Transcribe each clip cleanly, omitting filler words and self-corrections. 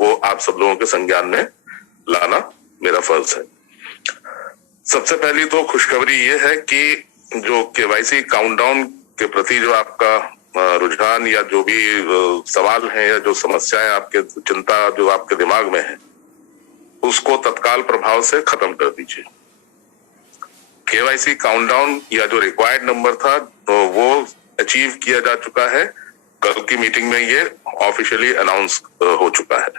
वो आप सब लोगों के संज्ञान में लाना मेरा फर्ज है। सबसे पहली तो खुशखबरी ये है कि जो केवाईसी काउंटडाउन के प्रति जो आपका रुझान या जो भी सवाल है या जो समस्याएं आपके चिंता जो आपके दिमाग में है, उसको तत्काल प्रभाव से खत्म कर दीजिए। केवाईसी काउंटडाउन या जो रिक्वायर्ड नंबर था तो वो अचीव किया जा चुका है। कल की मीटिंग में ये ऑफिशियली अनाउंस हो चुका है।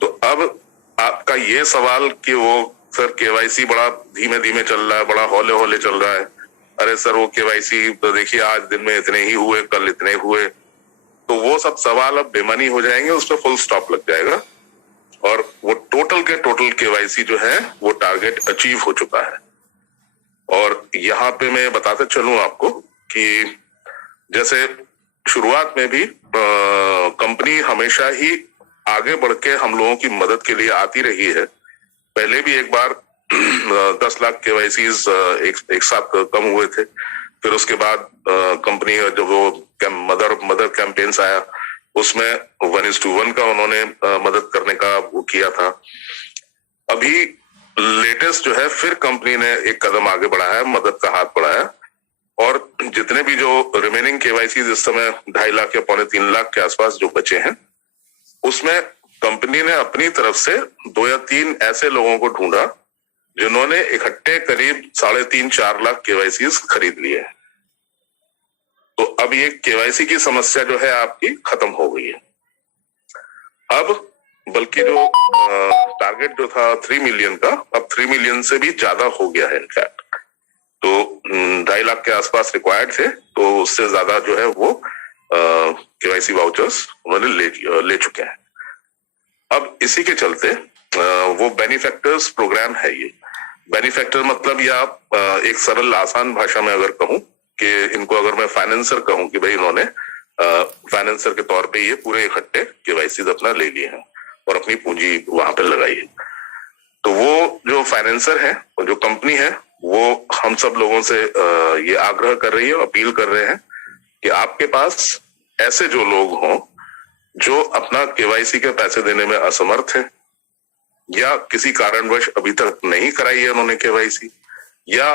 तो अब आपका ये सवाल कि वो सर केवाईसी बड़ा धीमे धीमे चल रहा है, बड़ा हौले हौले चल रहा है, अरे सर वो केवाईसी तो देखिए आज दिन में इतने ही हुए, कल इतने हुए, तो वो सब सवाल अब बेमानी हो जाएंगे, उस पर फुल स्टॉप लग जाएगा और वो टोटल के टोटल केवाईसी जो है वो टारगेट अचीव हो चुका है। और यहाँ पे मैं बताते चलूं आपको कि जैसे शुरुआत में भी कंपनी हमेशा ही आगे बढ़ के हम लोगों की मदद के लिए आती रही है। पहले भी एक बार 10 लाख केवाईसीज एक साथ कम हुए थे। फिर उसके बाद कंपनी जो वो मदर कैंपेन्स आया उसमें 1:1 का उन्होंने मदद करने का वो किया था। अभी लेटेस्ट जो है फिर कंपनी ने एक कदम आगे बढ़ाया, मदद का हाथ बढ़ाया और जितने भी जो रिमेनिंग केवाईसी इस समय 2.5 लाख या 3.25 लाख के आसपास जो बचे हैं, उसमें कंपनी ने अपनी तरफ से 2 या 3 ऐसे लोगों को ढूंढा जिन्होंने इकट्ठे करीब 3.5-4 लाख केवाईसी खरीद लिए। तो अब ये केवाईसी की समस्या जो है आपकी खत्म हो गई है। अब बल्कि जो टारगेट जो था 3 मिलियन का, अब 3 मिलियन से भी ज्यादा हो गया है इनफैक्ट। तो 2.5 लाख के आसपास रिक्वायर्ड थे, तो उससे ज्यादा जो है वो केवाईसी वाउचर्स उन्होंने ले चुके हैं। अब इसी के चलते वो बेनिफैक्टर्स प्रोग्राम है। ये बेनिफैक्टर मतलब या एक सरल आसान भाषा में अगर कहूं कि इनको अगर मैं फाइनेंसर कहूं कि भाई इन्होंने फाइनेंसर के तौर पे ये पूरे इकट्ठे केवाईसी अपना ले लिए हैं और अपनी पूंजी वहां पे लगाई है। तो वो जो फाइनेंसर है और जो कंपनी है वो हम सब लोगों से ये आग्रह कर रही है, अपील कर रहे हैं कि आपके पास ऐसे जो लोग हों जो अपना केवाईसी के पैसे देने में असमर्थ है या किसी कारणवश अभी तक नहीं कराई है उन्होंने केवाईसी, या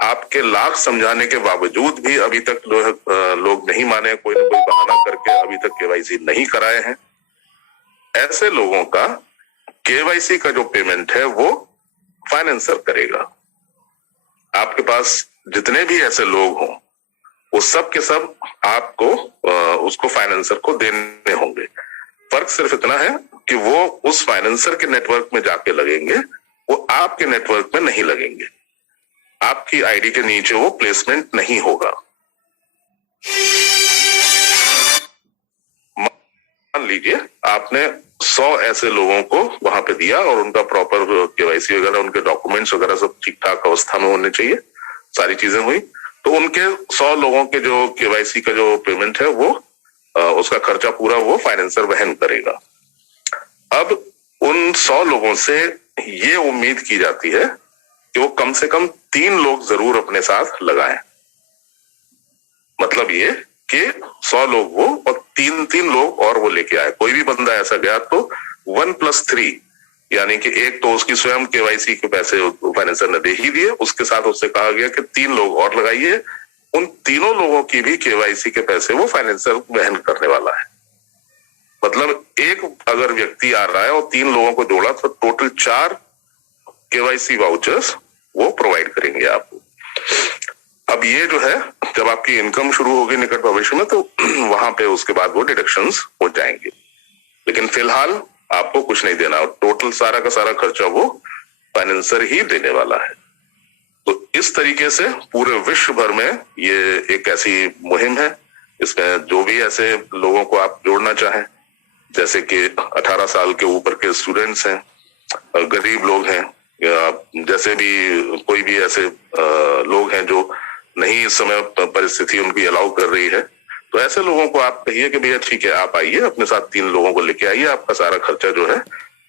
आपके लाख समझाने के बावजूद भी अभी तक लोग नहीं माने, कोई ना कोई बहाना करके अभी तक केवाईसी नहीं कराए हैं, ऐसे लोगों का केवाईसी का जो पेमेंट है वो फाइनेंसर करेगा। आपके पास जितने भी ऐसे लोग हों वो सब के सब आपको उसको फाइनेंसर को देने होंगे। फर्क सिर्फ इतना है कि वो उस फाइनेंसर के नेटवर्क में जाके लगेंगे, वो आपके नेटवर्क में नहीं लगेंगे, आपकी आईडी के नीचे वो प्लेसमेंट नहीं होगा। मान लीजिए आपने 100 ऐसे लोगों को वहां पे दिया और उनका प्रॉपर केवाईसी वगैरह, उनके डॉक्यूमेंट्स वगैरह सब ठीक ठाक अवस्था में होने चाहिए, सारी चीजें हुई, तो उनके 100 लोगों के जो केवाईसी का जो पेमेंट है वो उसका खर्चा पूरा वो फाइनेंसर वहन करेगा। अब उन 100 लोगों से ये उम्मीद की जाती है कि वो कम से कम 3 लोग जरूर अपने साथ लगाएं। मतलब ये कि 100 लोग वो और 3 लोग और वो लेके आए। कोई भी बंदा ऐसा गया तो 1+3 यानी कि एक तो उसकी स्वयं केवाईसी के पैसे फाइनेंसर ने दे ही दिए, उसके साथ उससे कहा गया कि 3 लोग और लगाइए, उन तीनों लोगों की भी केवाईसी के पैसे वो फाइनेंसर वहन करने वाला है। मतलब एक अगर व्यक्ति आ रहा है और 3 लोगों को जोड़ा तो टोटल 4 केवाईसी वाउचर्स वो प्रोवाइड करेंगे आपको। अब ये जो है जब आपकी इनकम शुरू होगी निकट भविष्य में तो वहां पे उसके बाद वो डिडक्शंस हो जाएंगे, लेकिन फिलहाल आपको कुछ नहीं देना, टोटल सारा का सारा खर्चा वो फाइनेंसर ही देने वाला है। तो इस तरीके से पूरे विश्व भर में ये एक ऐसी मुहिम है, इसमें जो भी ऐसे लोगों को आप जोड़ना चाहें, जैसे कि 18 साल के ऊपर के स्टूडेंट्स हैं, गरीब लोग हैं, या जैसे भी कोई भी ऐसे लोग हैं जो नहीं इस समय परिस्थिति उनकी अलाउ कर रही है, तो ऐसे लोगों को आप कहिए कि भैया ठीक है आप आइए, अपने साथ 3 लोगों को लेके आइए, आपका सारा खर्चा जो है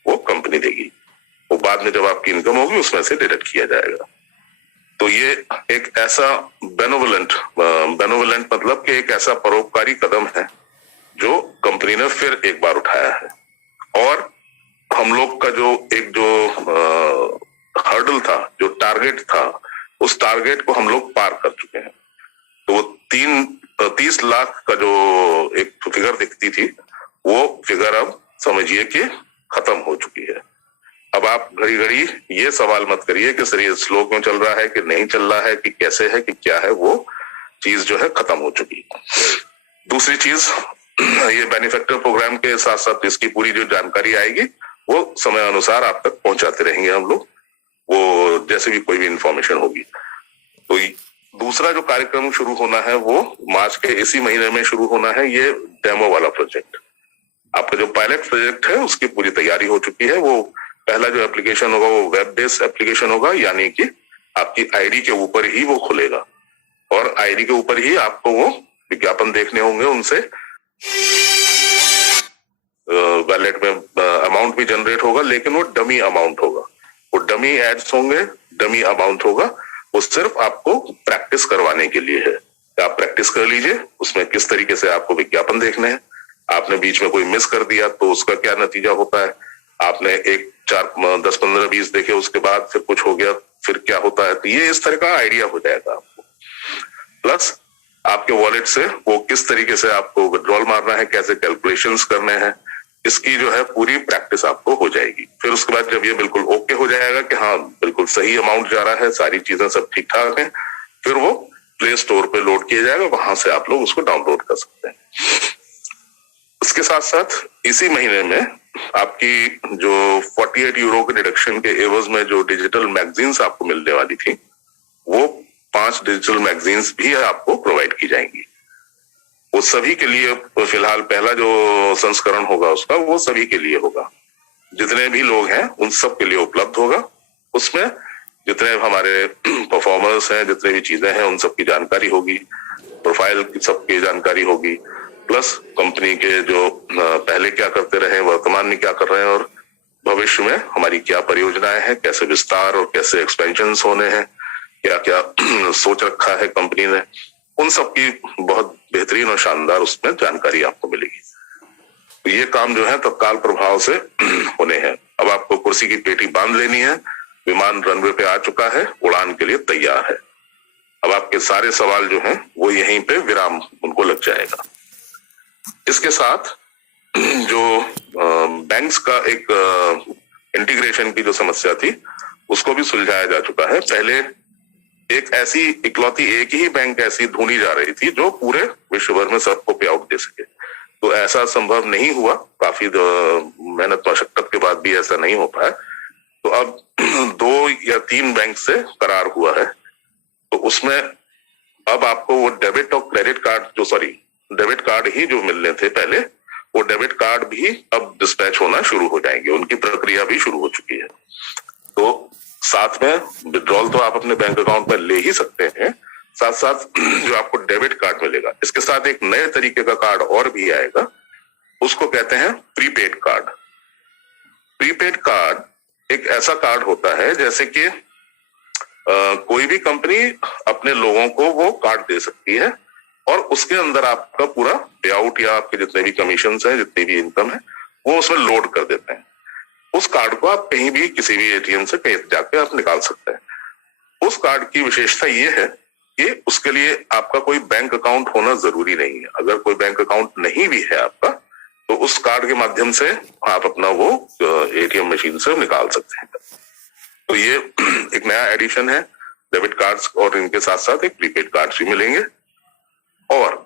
वो कंपनी देगी, वो बाद में जब आपकी इनकम होगी उसमें से डिडक्ट किया जाएगा। तो ये एक ऐसा बेनोवलेंट मतलब कि एक ऐसा परोपकारी कदम है जो कंपनी ने फिर एक बार उठाया है। और हम लोग का जो हर्डल था, जो टारगेट था, उस टारगेट को हम लोग पार कर चुके हैं। तो वो 30 लाख का जो एक फिगर दिखती थी, वो फिगर अब समझिए कि खत्म हो चुकी है। अब आप घड़ी घड़ी ये सवाल मत करिए कि सर ये स्लो क्यों चल रहा है, कि नहीं चल रहा है, कि कैसे है, कि क्या है, वो चीज जो है खत्म हो चुकी। दूसरी चीज, ये बेनिफिक्टर प्रोग्राम के साथ साथ इसकी पूरी जो जानकारी आएगी वो समय अनुसार आप तक पहुंचाते रहेंगे हम लोग, वो जैसे भी कोई भी इंफॉर्मेशन होगी। तो दूसरा जो कार्यक्रम शुरू होना है वो मार्च के इसी महीने में शुरू होना है, ये डेमो वाला प्रोजेक्ट। आपका जो पायलट प्रोजेक्ट है उसकी पूरी तैयारी हो चुकी है। वो पहला जो एप्लीकेशन होगा वो वेब बेस्ड एप्लीकेशन होगा, यानी कि आपकी आईडी के ऊपर ही वो खुलेगा और आईडी के ऊपर ही आपको वो विज्ञापन देखने होंगे। उनसे वैलेट में अमाउंट भी जनरेट होगा, लेकिन वो डमी अमाउंट होगा, वो डमी एड्स होंगे, डमी अमाउंट होगा। वो सिर्फ आपको प्रैक्टिस करवाने के लिए है। आप प्रैक्टिस कर लीजिए उसमें किस तरीके से आपको विज्ञापन देखने हैं। आपने बीच में कोई मिस कर दिया तो उसका क्या नतीजा होता है, आपने 1, 4, 10, 15, 20 देखे, उसके बाद फिर कुछ हो गया, फिर क्या होता है। तो ये इस तरह का आइडिया हो जाएगा आपको। प्लस आपके वॉलेट से वो किस तरीके से आपको विड्रॉल मारना है, कैसे कैलकुलेशंस करने हैं, इसकी जो है पूरी प्रैक्टिस आपको हो जाएगी। फिर उसके बाद जब ये बिल्कुल ओके हो जाएगा कि हाँ बिल्कुल सही अमाउंट जा रहा है, सारी चीजें सब ठीक ठाक हैं, फिर वो प्ले स्टोर पे लोड किया जाएगा, वहां से आप लोग उसको डाउनलोड कर सकते हैं। इसके साथ साथ इसी महीने में आपकी जो 48 यूरो के डिडक्शन के एवज में जो डिजिटल मैगजीन्स आपको मिलने वाली थी, वो 5 डिजिटल मैगजीन्स भी आपको प्रोवाइड की जाएंगी। वो सभी के लिए फिलहाल पहला जो संस्करण होगा उसका वो सभी के लिए होगा, जितने भी लोग हैं उन सब के लिए उपलब्ध होगा। उसमें जितने हमारे परफॉर्मर्स हैं, जितने भी चीजें हैं, उन सब की जानकारी होगी, प्रोफाइल की सबकी जानकारी होगी, प्लस कंपनी के जो पहले क्या करते रहे, वर्तमान में क्या कर रहे हैं और भविष्य में हमारी क्या परियोजनाएं हैं, कैसे विस्तार और कैसे एक्सपेंशन होने हैं, क्या क्या सोच रखा है कंपनी ने, उन सब की बहुत बेहतरीन और शानदार उसमें जानकारी आपको मिलेगी। तो ये काम जो है तत्काल प्रभाव से होने हैं। अब आपको कुर्सी की पेटी बांध लेनी है, विमान रनवे पे आ चुका है, उड़ान के लिए तैयार है। अब आपके सारे सवाल जो हैं वो यहीं पे विराम उनको लग जाएगा। इसके साथ जो बैंक्स का एक इंटीग्रेशन की जो समस्या थी उसको भी सुलझाया जा चुका है। पहले एक ऐसी इकलौती एक ही बैंक ऐसी ढूंढी जा रही थी जो पूरे विश्व भर में सबको पे आउट दे सके, तो ऐसा संभव नहीं हुआ। काफी मेहनत मशक्कत के बाद भी ऐसा नहीं हो पाया। तो अब 2 या 3 बैंक से करार हुआ है, तो उसमें अब आपको वो डेबिट और क्रेडिट कार्ड डेबिट कार्ड ही जो मिलने थे पहले, वो डेबिट कार्ड भी अब डिस्पैच होना शुरू हो जाएंगे, उनकी प्रक्रिया भी शुरू हो चुकी है। तो साथ में विड्रॉल तो आप अपने बैंक अकाउंट में ले ही सकते हैं, साथ साथ जो आपको डेबिट कार्ड मिलेगा, इसके साथ एक नए तरीके का कार्ड और भी आएगा, उसको कहते हैं प्रीपेड कार्ड। प्रीपेड कार्ड एक ऐसा कार्ड होता है जैसे कि कोई भी कंपनी अपने लोगों को वो कार्ड दे सकती है और उसके अंदर आपका पूरा पे आउट या आपके जितने भी कमीशन हैं, जितनी भी इनकम है, वो उसमें लोड कर देते हैं। उस कार्ड को आप कहीं भी किसी भी एटीएम से कहीं जाके आप निकाल सकते हैं। उस कार्ड की विशेषता ये है कि उसके लिए आपका कोई बैंक अकाउंट होना जरूरी नहीं है। अगर कोई बैंक अकाउंट नहीं भी है आपका, तो उस कार्ड के माध्यम से आप अपना वो एटीएम मशीन से निकाल सकते हैं। तो ये एक नया एडिशन है डेबिट कार्ड्स, और इनके साथ साथ एक प्रीपेड कार्ड भी मिलेंगे। और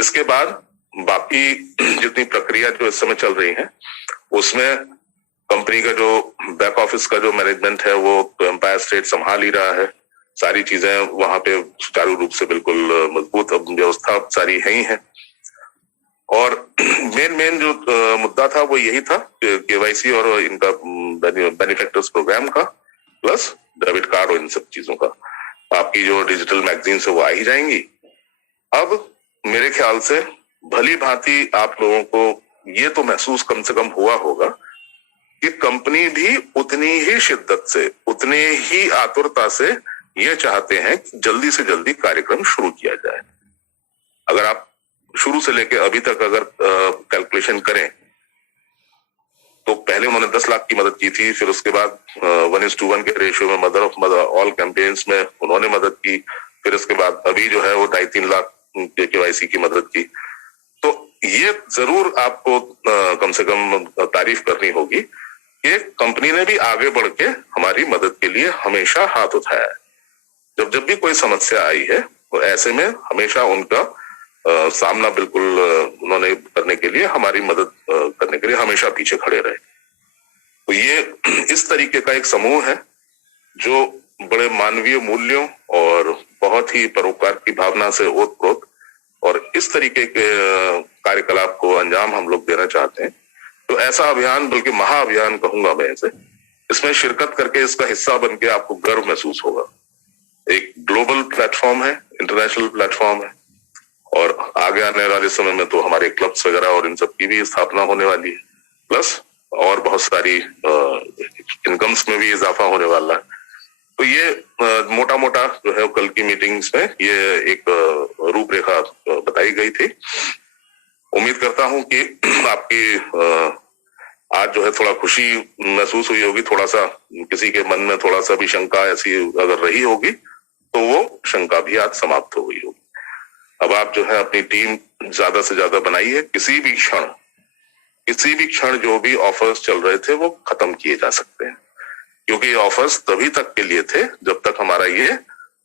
इसके बाद बाकी जितनी प्रक्रिया जो इस समय चल रही है उसमें कंपनी का जो बैक ऑफिस का जो मैनेजमेंट है वो तो एम्पायर स्टेट संभाल ही रहा है। सारी चीजें वहां पे सुचारू रूप से बिल्कुल मजबूत व्यवस्था सारी है ही है। और मेन जो मुद्दा था वो यही था, केवाईसी और इनका बेनिफिक्टर्स प्रोग्राम का, प्लस डेबिट कार्ड और इन सब चीजों का। आपकी जो डिजिटल मैगजीन से वो आ ही जाएंगी। अब मेरे ख्याल से भली भांति आप लोगों को ये तो महसूस कम से कम हुआ होगा कि कंपनी भी उतनी ही शिद्दत से, उतने ही आतुरता से ये चाहते हैं कि जल्दी से जल्दी कार्यक्रम शुरू किया जाए। अगर आप शुरू से लेकर अभी तक अगर कैलकुलेशन करें तो पहले उन्होंने 10 लाख की मदद की थी, फिर उसके बाद 1:1 के रेशियो में mother of mother all campaigns में उन्होंने मदद की, फिर उसके बाद अभी जो है वो 2.5-3 लाख KYC की मदद की। तो ये जरूर आपको कम से कम तारीफ करनी होगी कि कंपनी ने भी आगे बढ़ के हमारी मदद के लिए हमेशा हाथ उठाया है। जब भी कोई समस्या आई है तो ऐसे में हमेशा उनका सामना बिल्कुल उन्होंने करने के लिए, हमारी मदद करने के लिए हमेशा पीछे खड़े रहे। तो ये इस तरीके का एक समूह है जो बड़े मानवीय मूल्यों और बहुत ही परोपकार की भावना से ओतप्रोत और इस तरीके के कार्यकलाप को अंजाम हम लोग देना चाहते हैं। तो ऐसा अभियान, बल्कि महाअभियान कहूंगा मैं इसे, इसमें शिरकत करके इसका हिस्सा बन के आपको गर्व महसूस होगा। एक ग्लोबल प्लेटफॉर्म है, इंटरनेशनल प्लेटफॉर्म है, और आगे आने वाले समय में तो हमारे क्लब्स वगैरह और इन सब की भी स्थापना होने वाली है, प्लस और बहुत सारी इनकम्स में भी इजाफा होने वाला है। तो ये मोटा मोटा जो है कल की मीटिंग्स में ये एक रूपरेखा बताई गई थी। उम्मीद करता हूं कि आपकी आज जो है थोड़ा खुशी महसूस हुई होगी, थोड़ा सा किसी के मन में थोड़ा सा भी शंका ऐसी अगर रही होगी तो वो शंका भी आज समाप्त हो गई होगी। अब आप जो है अपनी टीम ज्यादा से ज्यादा बनाइए। किसी भी क्षण जो भी ऑफर्स चल रहे थे वो खत्म किए जा सकते हैं, क्योंकि ये ऑफर्स तभी तक के लिए थे जब तक हमारा ये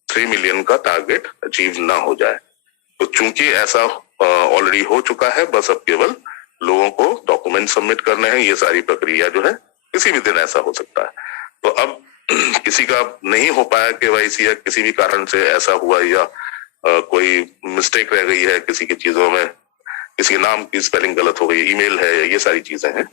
3 मिलियन का टारगेट अचीव ना हो जाए। तो चूंकि ऐसा ऑलरेडी हो चुका है, बस अब केवल लोगों को डॉक्यूमेंट सबमिट करने हैं। ये सारी प्रक्रिया जो है किसी भी दिन ऐसा हो सकता है। तो अब किसी का नहीं हो पाया KYC या किसी भी कारण से ऐसा हुआ या कोई मिस्टेक रह गई है किसी की चीजों में, किसी नाम की स्पेलिंग गलत हो गई, ईमेल है, ये सारी चीजें हैं,